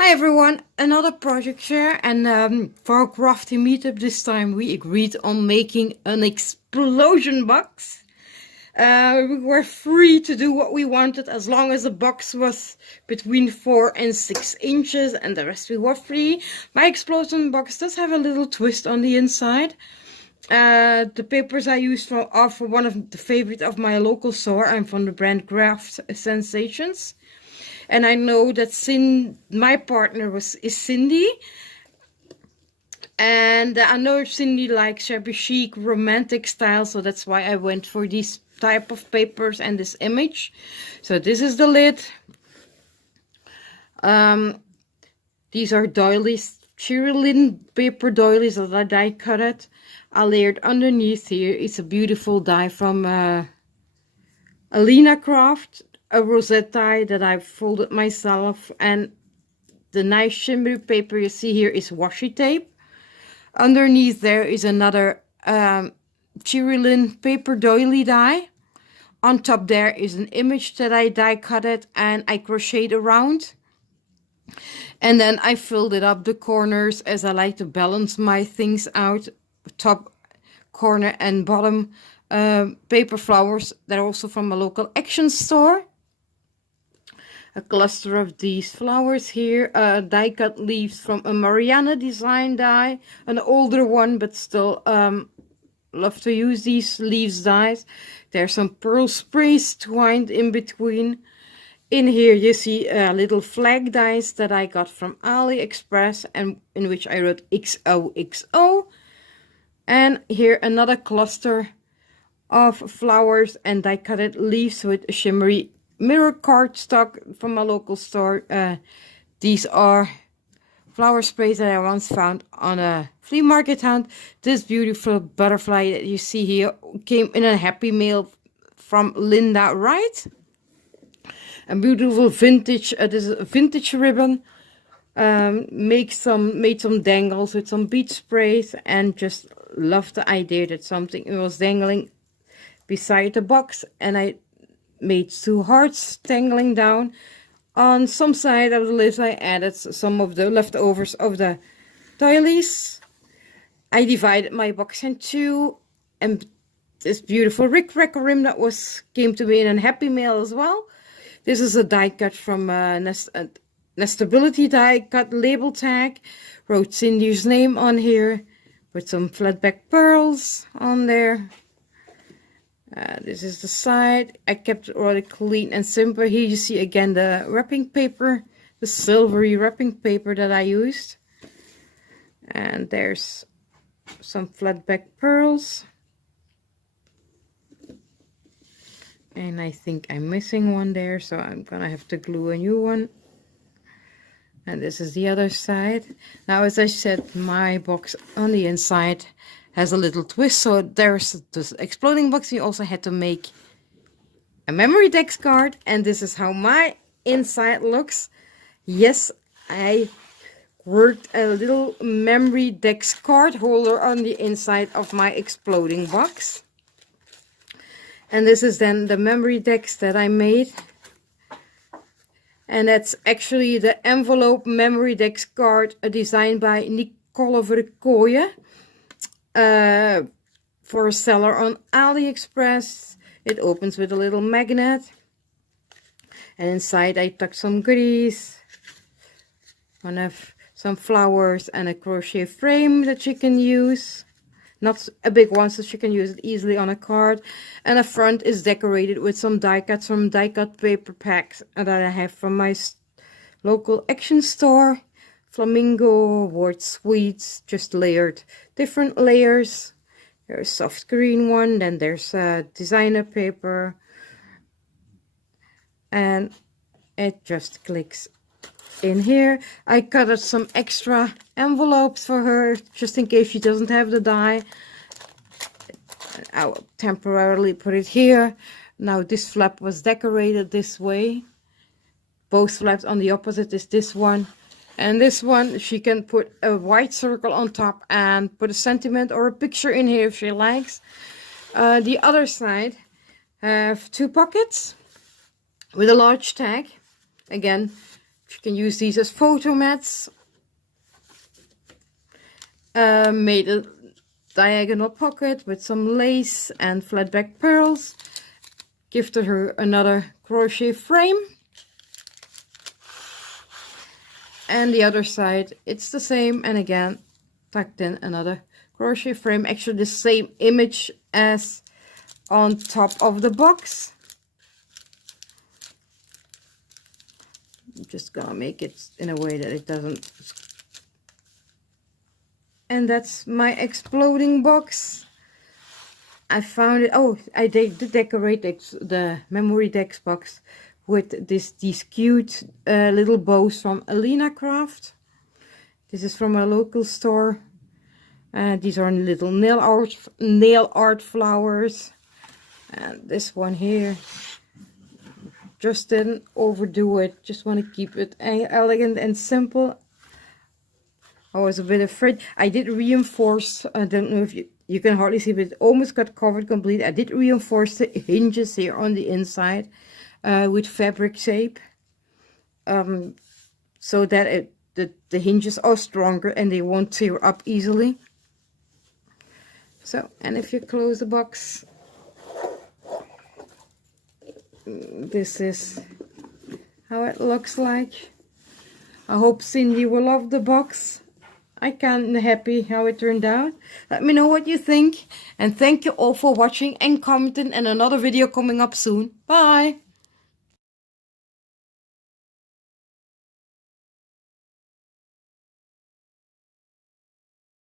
Hi everyone, another project share, and for our crafty meetup this time we agreed on making an explosion box. We were free to do what we wanted as long as the box was between 4 and 6 inches, and the rest we were free. My explosion box does have a little twist on the inside. The papers I used are for one of the favorite of my local store. I'm from the brand Craft Sensations. And I know that my partner is Cindy, and I know Cindy likes shabby chic romantic style, so that's why I went for these type of papers and this image. So this is the lid. These are doilies, Cherilyn paper doilies that I die cut it. I layered underneath here. It's a beautiful die from Alina Craft, a rosette die that I folded myself, and the nice shimmery paper you see here is washi tape. Underneath there is another Cherilyn paper doily die. On top there is an image that I die cut it and I crocheted around. And then I filled it up the corners as I like to balance my things out. Top corner and bottom paper flowers. They're also from a local action store. A cluster of these flowers here, die cut leaves from a Mariana design die, an older one, but still love to use these leaves dies. There's some pearl sprays twined in between. In here you see little flag dies that I got from AliExpress and in which I wrote XOXO. And here another cluster of flowers and die cutted leaves with a shimmery mirror cardstock from a local store. These are flower sprays that I once found on a flea market hunt. This beautiful butterfly that you see here came in a happy mail from Linda Wright. A beautiful vintage, this is a vintage ribbon. Made some dangles with some bead sprays, and just loved the idea that something was dangling beside the box, and I made 2 hearts dangling down. On some side of the lid I added some of the leftovers of the doilies. I divided my box in 2, and this beautiful Rick Racker rim that came to me in a happy mail as well. This is a die cut from Nestability die cut label tag. Wrote Cindy's name on here with some flat back pearls on there. This is the side. I kept it rather clean and simple. Here you see again the wrapping paper, the silvery wrapping paper that I used. And there's some flat back pearls. And I think I'm missing one there, so I'm gonna have to glue a new one. And this is the other side. Now, as I said, my box on the inside has a little twist. So there's this exploding box. You also had to make a memory dex card. And this is how my inside looks. Yes, I worked a little memory dex card holder on the inside of my exploding box. And this is then the memory dex that I made. And that's actually the envelope memory dex card designed by Nicole Verkooyen. For a seller on AliExpress. It opens with a little magnet, and inside I tucked some goodies, some flowers and a crochet frame that you can use, not a big one, so you can use it easily on a card. And the front is decorated with some die cuts from die cut paper packs that I have from my local action store. Flamingo, word sweets, just layered different layers. There's a soft green one, then there's a designer paper, and it just clicks in here. I cut out some extra envelopes for her just in case she doesn't have the die. I will temporarily put it here. Now this flap was decorated this way. Both flaps on the opposite is this one. And this one, she can put a white circle on top and put a sentiment or a picture in here if she likes. The other side have 2 pockets with a large tag. Again, You can use these as photo mats. Made a diagonal pocket with some lace and flat back pearls. Gifted her another crochet frame. And the other side, it's the same, and again, tucked in another crochet frame. Actually the same image as on top of the box. I'm just gonna make it in a way that it doesn't. And that's my exploding box. I found it. Oh, I did decorate the memory decks box with these cute little bows from Alina Craft. This is from a local store. These are little nail art flowers. And this one here, just didn't overdo it. Just want to keep it elegant and simple. I was a bit afraid. I did reinforce. I don't know if you can hardly see, but it almost got covered completely. I did reinforce the hinges here on the inside with fabric tape, so that the hinges are stronger and they won't tear up easily. So, and if you close the box, this is how it looks like. I hope Cindy will love the box. I can't happy how it turned out. Let me know what you think. And thank you all for watching and commenting, and another video coming up soon. Bye!